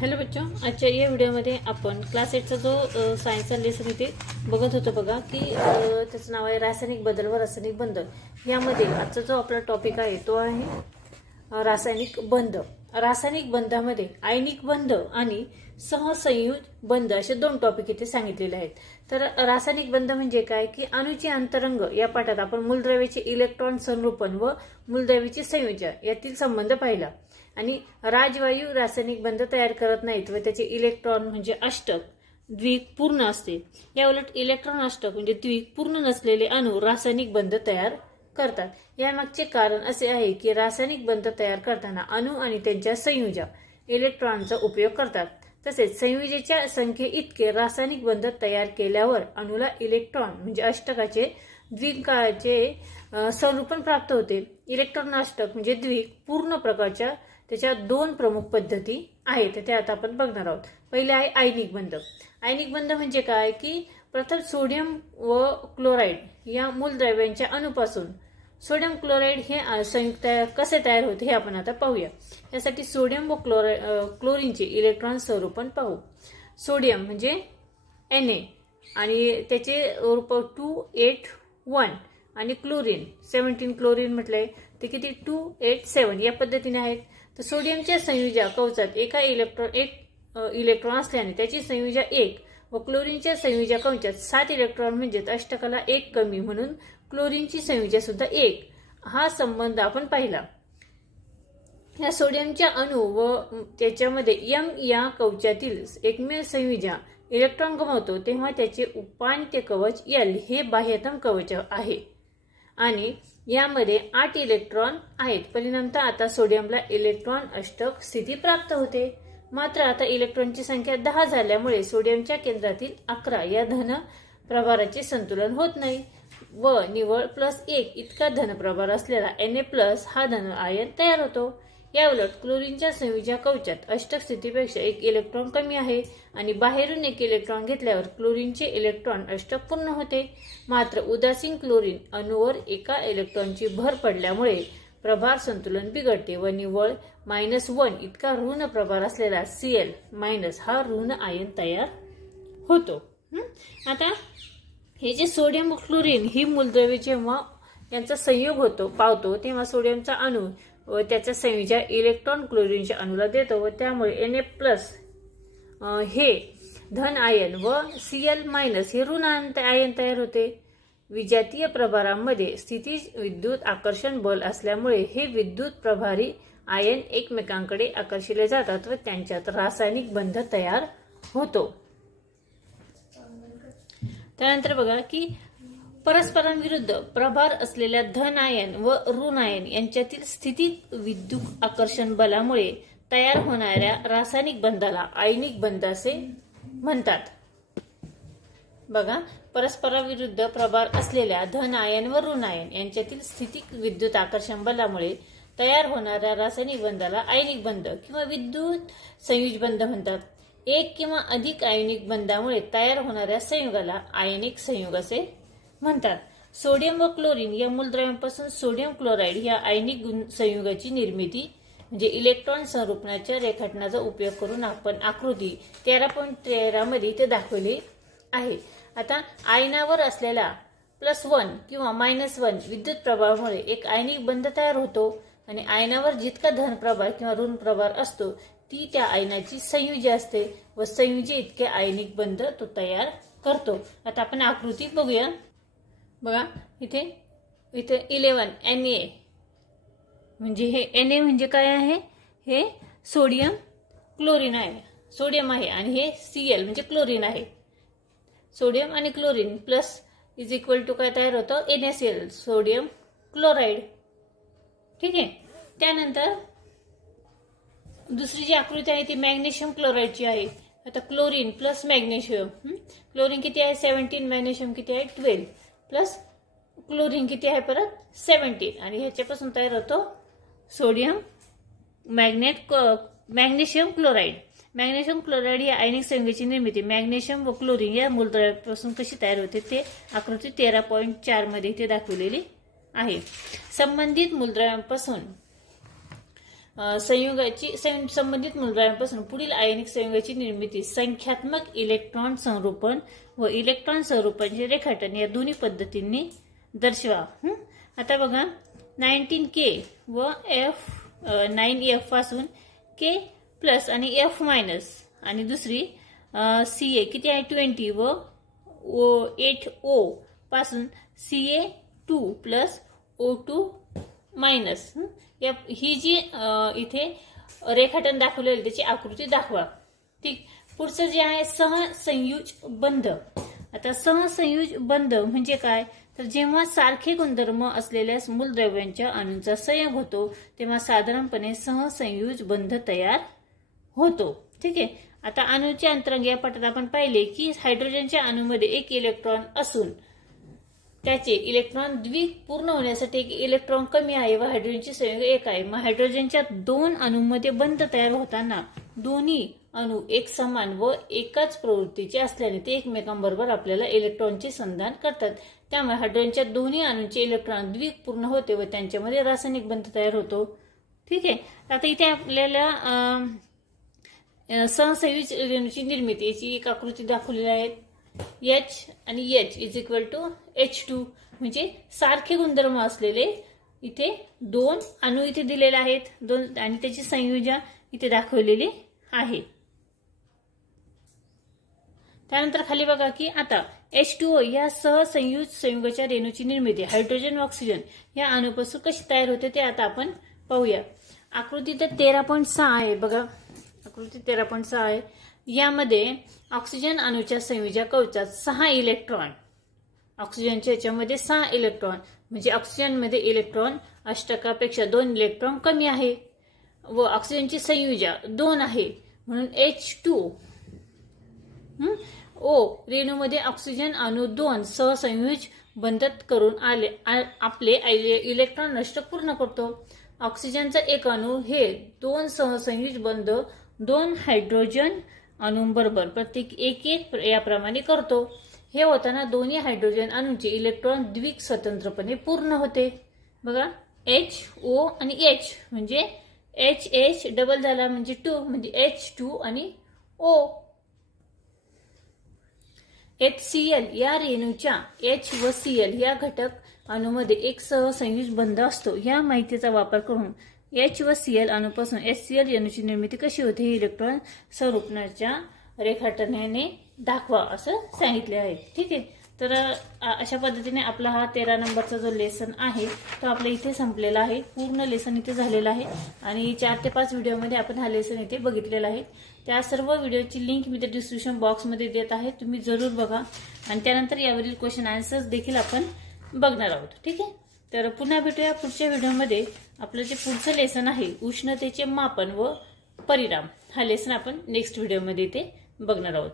Hello बच्चों, आजच्या या व्हिडिओमध्ये आपण क्लास 8चा जो सायन्सचा लेसन इथे बघत होतो बघा की त्याचं नाव आहे रासायनिक बदल व रासायनिक बंध। यामध्ये आजचा जो आपला टॉपिक आहे तो आहे रासायनिक बंध। रासायनिक बंधामध्ये आयनिक बंध आणि सहसंयुज बंध असे दोन टॉपिक इथे सांगितलेले आहेत। तर रासायनिक बंध म्हणजे काय की अणूचे अंतरंग या पाठात आपण मूलद्रव्याचे इलेक्ट्रॉन संरूपण व मूलद्रव्याचे संयोजन यातील संबंध पाहिला आणि राजवायू रासायनिक बंध तयार करत नाहीत व त्याचे इलेक्ट्रॉन म्हणजे अष्टक द्विक पूर्ण असते। या उलट इलेक्ट्रॉन अष्टक म्हणजे द्विक पूर्ण नसलेले अणू रासायनिक बंध तयार करतात। यामागचे कारण असे आहे की रासायनिक बंध तयार करताना अणू आणि त्यांच्या संयोजक इलेक्ट्रॉनचा उपयोग करतात। तसेच संयोजेच्या संख्ये इतके रासायनिक बंध तयार केल्यावर अणूला इलेक्ट्रॉन म्हणजे अष्टकाचे द्विकाचे संरूपण प्राप्त होते। इलेक्ट्रॉन अष्टक म्हणजे द्विक पूर्ण प्रकारच्या त्याच्या दोन प्रमुख पद्धती आहेत, ते आता आपण बघणार आहोत। पहिले आहे आयनिक बंध। आयनिक बंध म्हणजे काय की प्रथम सोडियम व क्लोराईड या मूलद्रव्यांच्या अणूपासून सोडियम क्लोराईड हे संयुक्त कसे तयार होते हे आपण आता पाहूया। यासाठी सोडियम व क्लोरीनचे इलेक्ट्रॉन स्वरूपण पाहू। सोडियम म्हणजे Na आणि त्याचे रूप 281 आणि क्लोरीन 17 क्लोरीन म्हटलंय ते किती 287 या पद्धतीने आहेत। तर सोडियमच्या संयोजा कवचात एक इलेक्ट्रॉन असल्याने त्याची संयोजा 1 व क्लोरीनच्या संयोजा कवचात 7 इलेक्ट्रॉन म्हणजे अष्टकाला 1 कमी म्हणून क्लोरीनची संयोजा सुद्धा 1 हा संबंध आपण पाहिला। या सोडियमच्या अणू व त्याच्यामध्ये M या कवचातील एकमेव संयोजा इलेक्ट्रॉन गमावतो तेव्हा त्याचे उपांत्य कवच L हे बाह्यतम कवच आहे आणि यामध्ये 8 इलेक्ट्रॉन आहेत। परिणामतः आता सोडियमला इलेक्ट्रॉन अष्टक स्थिती प्राप्त होते। मात्र आता इलेक्ट्रॉनची संख्या 10 झाल्यामुळे सोडियमच्या केंद्रातील 11 या धन प्रभाराचे संतुलन होत नाही व निव्वळ +1 इतका धन प्रभार असलेला Na+ हा धन आयन तयार होतो। या उलट क्लोरीनच्या संयोजा कवचात अष्टक स्थितीपेक्षा 1 इलेक्ट्रॉन कमी आहे आणि बाहेरून 1 इलेक्ट्रॉन घेतल्यावर क्लोरीनचे इलेक्ट्रॉन अष्टक पूर्ण होते। मात्र उदासीन क्लोरीन अणूवर एका इलेक्ट्रॉनची भर पडल्यामुळे प्रभार संतुलन बिघडते व निव्वळ -1 इतका ऋण प्रभार असलेला Cl- हा ऋण आयन तयार होतो। आता हे जे सोडियम व क्लोरीन ही मूलद्रव्ये जेव्हा यांचा संयोग होतो पावतो तेव्हा सोडियमचा अणू व त्याचा संयोजा इलेक्ट्रॉन क्लोरीनच्या अणूला देतो व त्यामुळे Na+ हे धन आयन व Cl- हे ऋण आयन तयार होते। विजातीय प्रभारांमध्ये स्थितीज विद्युत आकर्षण बल असल्यामुळे हे विद्युत प्रभारी आयन एकमेकांकडे आकर्षिले जातात व त्यांच्यात रासायनिक बंध तयार होतो। त्यानंतर बघा की परस्परांविरुद्ध प्रभार असलेल्या धन आयन व ऋण आयन यांच्यातील स्थितीत विद्युत आकर्षण बलामुळे तयार होणाऱ्या रासायनिक बंधाला आयनिक बंध असे म्हणतात। बघा परस्पराविरुद्ध प्रभार असलेल्या धन आयन व ऋण आयन यांच्यातील स्थितीत विद्युत आकर्षण बलामुळे तयार होणाऱ्या रासायनिक बंधाला आयनिक बंध किंवा विद्युत संयुज बंध म्हणतात। एक किंवा अधिक आयनिक बंधामुळे तयार होणाऱ्या संयुगाला आयनिक संयुग असे म्हणतात। सोडियम व क्लोरीन या मूलद्रव्यांपासून सोडियम क्लोराईड या आयनिक संयुगाची निर्मिती म्हणजे इलेक्ट्रॉन संरूपणाच्या रेखाटनाचा उपयोग करून आपण आकृती 13.13 मध्ये ते दाखवले आहे। आता आयनावर असलेला +1 किंवा -1 विद्युत प्रभावामुळे एक आयनिक बंध तयार होतो आणि आयनावर जितका धन प्रभार किंवा ऋण प्रभार असतो ती त्या आयनाची संयुजे असते व संयुजे इतके आयनिक बंध तो तयार करतो। आता आपण आकृती बघूया। बघा इथे 11 Na म्हणजे हे Na म्हणजे काय आहे, हे सोडियम क्लोरीन आहे, सोडियम आहे आणि हे Cl म्हणजे क्लोरीन आहे। सोडियम आणि क्लोरीन प्लस = काय तयार होतं NaCl सोडियम क्लोराईड। ठीक आहे। त्यानंतर दुसरी जी आकृती आहे ती मॅग्नेशियम क्लोराईडची आहे। आता क्लोरीन प्लस मॅग्नेशियम, क्लोरीन किती आहे 17, मॅग्नेशियम किती आहे 12 प्लस क्लोरीन किती आहे परत 17 आणि ह्याच्यापासून तयार होतो sodium magnesium chloride. Magnesium chloride या आयनिक संयुगाची निर्मिती मॅग्नेशियम व क्लोरीन या मूलद्रव्यापासून कशी तयार होते ते आकृती 13.4 मध्ये इथे दाखवलेली आहे। संबंधित मूलद्रव्यांपासून संयुगाची संबंधित मूलद्रव्यांपासून पुढील आयनिक संयुगाची निर्मिती, संख्यात्मक इलेक्ट्रॉन संरूपण व इलेक्ट्रॉन संरूपणचे रेखाटन या दोन्ही पद्धतींनी दर्शवा. आता बघा 19K व F9F पासून K प्लस आणि F मायनस आणि दुसरी CA किती आहे 20 व 8O पासून CA2 प्लस O2 मायनस. ही जी इथे रेखाटन दाखवलेली त्याची आकृती दाखवा. ठीक. पुढचं जे आहे सहसंयुज बंध. आता सहसंयुज बंध म्हणजे काय तर जेव्हा सारखे गुणधर्म असलेल्या मूलद्रव्यांच्या अणूंचा संयोग होतो तेव्हा साधारणपणे सहसंयुज बंध तयार होतो. ठीक आहे. आता अणूचे अंतरंग या पाठात आपण पाहिले की हायड्रोजनच्या अणूमध्ये एक इलेक्ट्रॉन असून त्याचे इलेक्ट्रॉन द्विक पूर्ण होण्यासाठी एक इलेक्ट्रॉन कमी आहे व हायड्रोजनचे संयोग एक आहे. मग हायड्रोजनच्या दोन अणूंमध्ये बंध तयार होताना दोन्ही अणू एक समान व एकाच प्रवृत्तीचे असल्याने ते एकमेकांबरोबर आपल्याला इलेक्ट्रॉनचे संधान करतात. त्यामुळे हायड्रोजनच्या दोन्ही अणूंचे इलेक्ट्रॉन द्विक पूर्ण होते व त्यांच्यामध्ये रासायनिक बंध तयार होतो. ठीक आहे. आता इथे आपल्याला सहसंयुज रेणूची निर्मिती याची एक आकृती दाखवलेली आहे. H आणि H is equal to H2 म्हणजे सारखे गुणधर्म असलेले इथे दोन अणू इथे दिलेले आहेत दोन आणि त्याची संयोजन इथे दाखवलेली आहे. त्यानंतर खाली बघा की आता H2O या सहसंयुज संयुगाच्या रेणूची निर्मिती हायड्रोजन व ऑक्सिजन या अणूपासून कशी तयार होते ते आता आपण पाहूया. आकृती तर 13.6 आहे बघा. आकृती 13.6 आहे. यामध्ये ऑक्सिजन अणूच्या संयोजक कवचात 6 इलेक्ट्रॉन ऑक्सिजनच्या याच्यामध्ये 6 इलेक्ट्रॉन म्हणजे ऑक्सिजनमध्ये इलेक्ट्रॉन अष्टकापेक्षा 2 इलेक्ट्रॉन कमी आहे व ऑक्सिजनची संयोजा 2 आहे म्हणून H2 O रेणूमध्ये ऑक्सिजन अणू 2 सहसंयुज बंधत करून आपले इलेक्ट्रॉन नष्ट पूर्ण करतो. ऑक्सिजनचा एक अणू हे 2 सहसंयुज बंध 2 हायड्रोजन अणूंबरोबर प्रत्येक एक याप्रमाणे करतो. हे होताना दोन्ही हायड्रोजन अणूंचे इलेक्ट्रॉन द्विक स्वतंत्रपणे पूर्ण होते. बघा HO आणि H म्हणजे HH डबल झाला म्हणजे 2 म्हणजे H2 आणि O. HCl या रेणूच्या H व Cl या घटक अणूमध्ये एक सहसंयुज बंध असतो. या माहितीचा वापर करून H व Cl अणूपासून HCl अणूची निर्मिती कशी होते हे इलेक्ट्रॉन संरूपणाच्या रेखाटनाने दाखवा असं सांगितले आहे. ठीक आहे. तर अशा पद्धतीने आपला हा 13 नंबरचा जो लेसन आहे तो आपला इथे संपलेला आहे. पूर्ण लेसन इथे झालेला आहे आणि 4 ते 5 व्हिडिओमध्ये आपण हा लेसन इथे बघितलेला आहे. त्या सर्व व्हिडिओची लिंक मी त्या डिस्क्रिप्शन बॉक्समध्ये देत आहे. तुम्ही जरूर बघा आणि त्यानंतर यावरील क्वेश्चन आन्सर्स देखील आपण बघणार आहोत. ठीक आहे. तर पुन्हा भेटूया पुढच्या व्हिडिओमध्ये. आपलं जे पुढचं लेसन आहे उष्णतेचे मापन व परिणाम हा लेसन आपण नेक्स्ट व्हिडिओमध्ये इथे बघणार आहोत.